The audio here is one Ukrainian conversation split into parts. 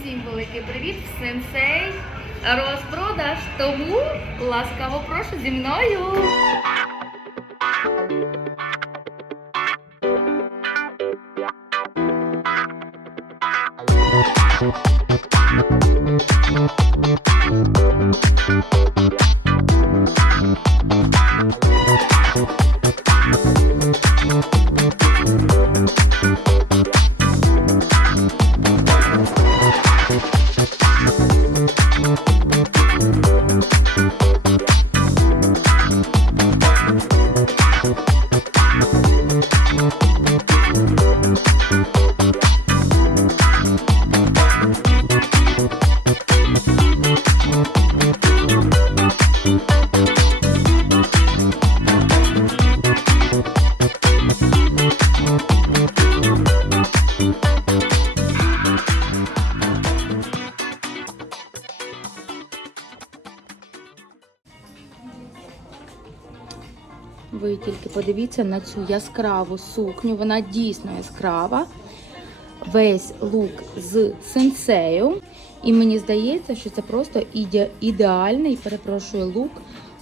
усім великий привіт! Сенсей розпродаж. Тому ласкаво прошу зі мною. Ви тільки подивіться на цю яскраву сукню. Вона дійсно яскрава. Весь лук з сенсею. І мені здається, що це просто іде- ідеальний, перепрошую, лук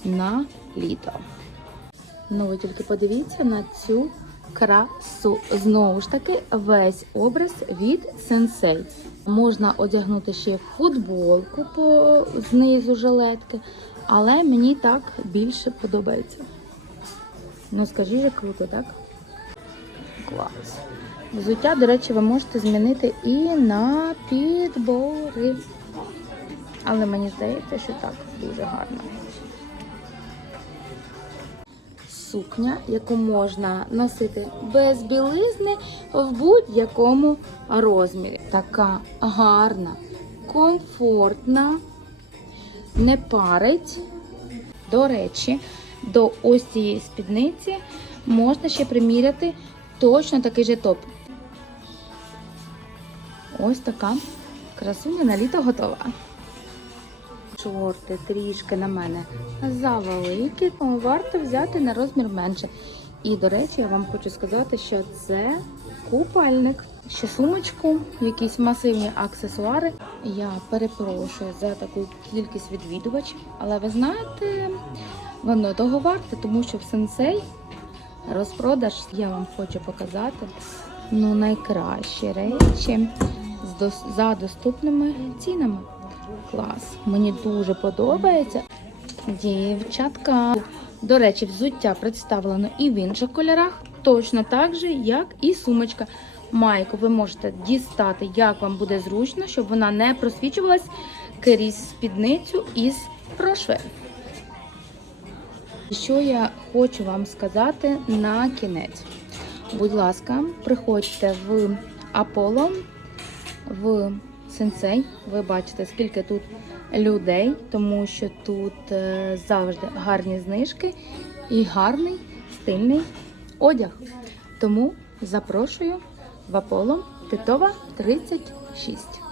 на літо. Ну, ви тільки подивіться на цю красу. Знову ж таки, весь образ від сенсей. Можна одягнути ще футболку по знизу жилетки, але мені так більше подобається. Ну, скажіть, же круто, так? Клас. Взуття, до речі, ви можете змінити і на підбори. Але мені здається, що так дуже гарно. Сукня, яку можна носити без білизни в будь-якому розмірі. Така гарна, комфортна, не парить. До речі, до ось цієї спідниці можна ще приміряти точно такий же топ. Ось така красуня на літо готова. Шорти трішки на мене завеликі, тому варто взяти на розмір менше. І, до речі, я вам хочу сказати, що це купальник. Ще сумочку, якісь масивні аксесуари. Я перепрошую за таку кількість відвідувачів, але ви знаєте, воно того варте, тому що в сенсей розпродаж я вам хочу показати ну, найкращі речі за доступними цінами. Клас. Мені дуже подобається. Дівчатка. До речі, взуття представлено і в інших кольорах, точно так же, як і сумочка. Майку ви можете дістати, як вам буде зручно, щоб вона не просвічувалась крізь спідницю із прошви. Що я хочу вам сказати на кінець. Будь ласка, приходьте в Аполло, в Сенсей. Ви бачите, скільки тут людей, тому що тут е, завжди гарні знижки і гарний стильний одяг. Тому запрошую в Аполло Титова 36.